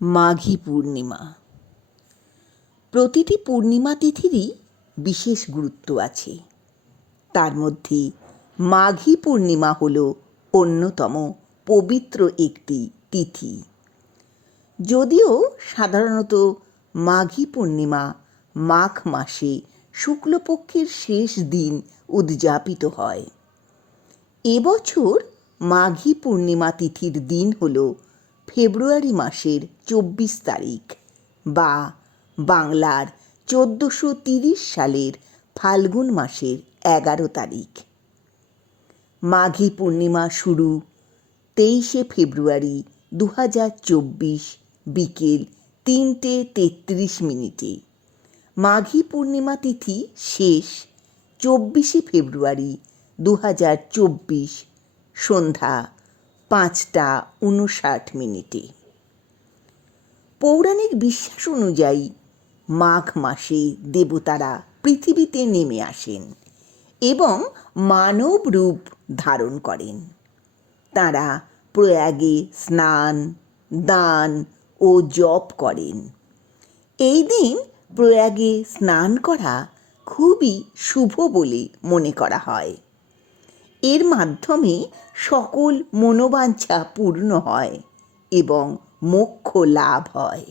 মাঘী পূর্ণিমা। প্রতিটি পূর্ণিমা তিথিরই বিশেষ গুরুত্ব আছে। তার মধ্যে মাঘী পূর্ণিমা হল অন্যতম পবিত্র একটি তিথি। যদিও সাধারণত মাঘী পূর্ণিমা মাঘ মাসে শুক্লপক্ষের শেষ দিন উদযাপিত হয়, এবছর মাঘী পূর্ণিমা তিথির দিন হল ফেব্রুয়ারি মাসের ২৪ তারিখ বা বাংলার ১৪৩০ সালের ফাল্গুন মাসের ১১ তারিখ। মাঘী পূর্ণিমা শুরু ২৩শে ফেব্রুয়ারি ২০২৪ বিকেল ৩:৩৩। মাঘী পূর্ণিমা তিথি শেষ ২৪শে ফেব্রুয়ারি ২০২৪ সন্ধ্যা ৫:৫৯। পৌরাণিক বিশ্বাস অনুযায়ী মাঘ মাসে দেবতারা পৃথিবীতে নেমে আসেন এবং মানব রূপ ধারণ করেন। তাঁরা প্রয়াগে স্নান, দান ও জপ করেন। এই দিন প্রয়াগে স্নান করা খুবই শুভ বলে মনে করা হয়। এর মাধ্যমে সকল মনোবাঞ্ছা পূর্ণ হয় এবং মোক্ষ লাভ হয়।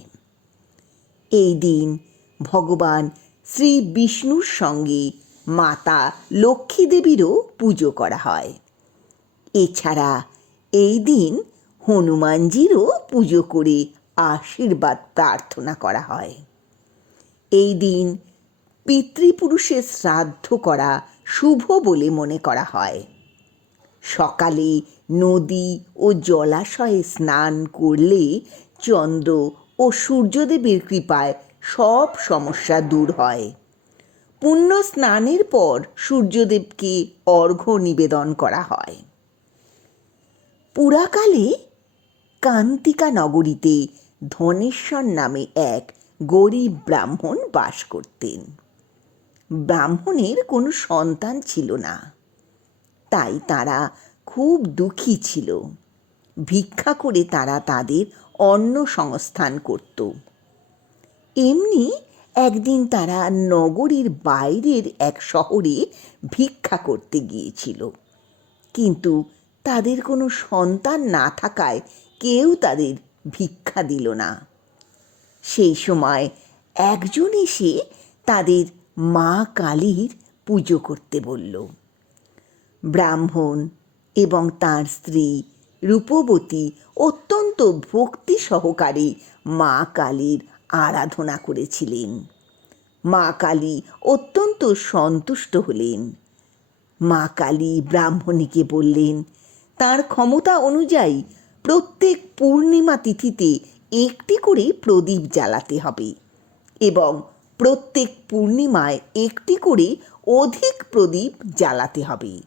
এই দিন ভগবান শ্রী বিষ্ণুর সঙ্গে মাতা লক্ষ্মী দেবীরও পুজো করা হয়। এছাড়া এই দিন হনুমানজিরও পুজো করে আশীর্বাদ প্রার্থনা করা হয়। এই দিন পিতৃপুরুষের শ্রাদ্ধ করা শুভ বলে মনে করা হয়। সকালে নদী ও জলাশয়ে স্নান করলে চন্দ্র ও সূর্যদেবের কৃপায় সব সমস্যা দূর হয়। পুণ্য স্নানের পর সূর্যদেবকে অর্ঘ্য নিবেদন করা হয়। পুরাকালে কান্তিকা নগরীতে ধনেশ্বর নামে এক গরিব ব্রাহ্মণ বাস করতেন। ব্রাহ্মণের কোনো সন্তান ছিল না, তাই তারা খুব দুঃখী ছিল। ভিক্ষা করে তারা তাদের অন্ন সংস্থান করত। এমনি একদিন তারা নগরীর বাইরের এক শহরে ভিক্ষা করতে গিয়েছিল, কিন্তু তাদের কোনো সন্তান না থাকায় কেউ তাদের ভিক্ষা দিল না। সেই সময় একজন এসে তাদের মা কালীর পুজো করতে বলল। ব্রাহ্মণ এবং তার স্ত্রী রূপবতী অত্যন্ত ভক্তি সহকারে মা কালীর আরাধনা করেছিলেন। মা কালী অত্যন্ত সন্তুষ্ট হলেন। মা কালী ব্রাহ্মণীকে বললেন, তার ক্ষমতা অনুযায়ী প্রত্যেক পূর্ণিমা তিথিতে একটি করে প্রদীপ জ্বালাতে হবে এবং প্রত্যেক পূর্ণিমায় একটি করে অধিক প্রদীপ জ্বালাতে হবে।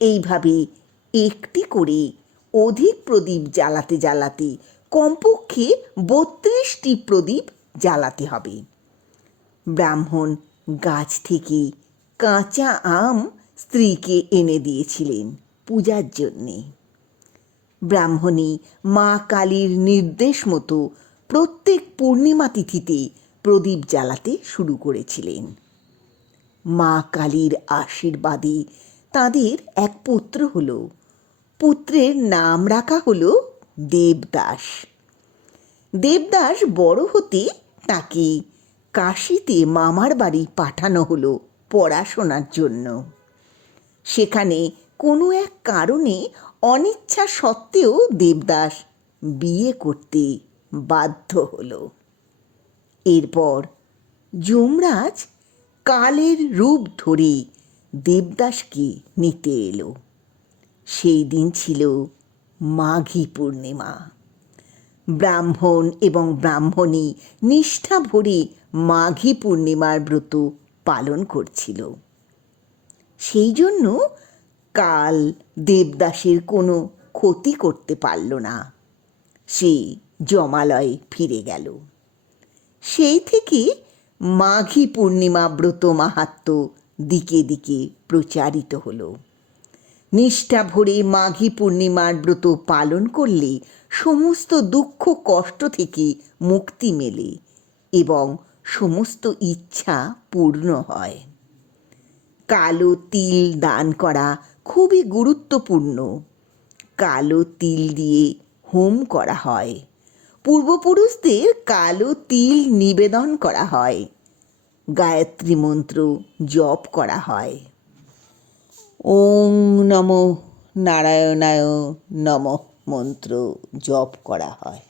এইভাবে একটি করে অধিক প্রদীপ জ্বালাতে জ্বালাতে কমপক্ষে ৩২টি প্রদীপ জ্বালাতে হবে। ব্রাহ্মণ গাছ থেকে কাঁচা আম স্ত্রীকে এনে দিয়েছিলেন পূজার জন্যে। ব্রাহ্মণী মা কালীর নির্দেশ মতো প্রত্যেক পূর্ণিমা তিথিতে প্রদীপ জ্বালাতে শুরু করেছিলেন। মা কালীর আশীর্বাদে তাদের এক পুত্র হলো। পুত্রের নাম রাখা হলো দেবদাস। দেবদাস বড় হতে তাকে কাশীতে মামার বাড়ি পাঠানো হলো পড়াশোনার জন্য। সেখানে কোনো এক কারণে অনিচ্ছা সত্ত্বেও দেবদাস বিয়ে করতে বাধ্য হলো। এরপর যমরাজ কালের রূপ ধরে দেবদাসকে নিতে এলো। সেই দিন ছিল মাঘী পূর্ণিমা। ব্রাহ্মণ এবং ব্রাহ্মণী নিষ্ঠা ভরে মাঘী পূর্ণিমার ব্রত পালন করছিল। সেই জন্য কাল দেবদাসের কোনো ক্ষতি করতে পারল না। সে যমালয়ে ফিরে গেল। সেই থেকে মাঘী পূর্ণিমা ব্রত মাহাত্ম্য দিকে দিকে প্রচারিত হলো। নিষ্ঠা ভরে মাঘী পূর্ণিমার ব্রত পালন করলে সমস্ত দুঃখ কষ্ট থেকে মুক্তি মেলে এবং সমস্ত ইচ্ছা পূর্ণ হয়। কালো তিল দান করা খুবই গুরুত্বপূর্ণ। কালো তিল দিয়ে হোম করা হয়। পূর্বপুরুষদের কালো তিল নিবেদন করা হয়। গায়ত্রী মন্ত্র জপ করা হয়। ওং নমঃ নারায়ণায় নমঃ মন্ত্র জপ করা হয়।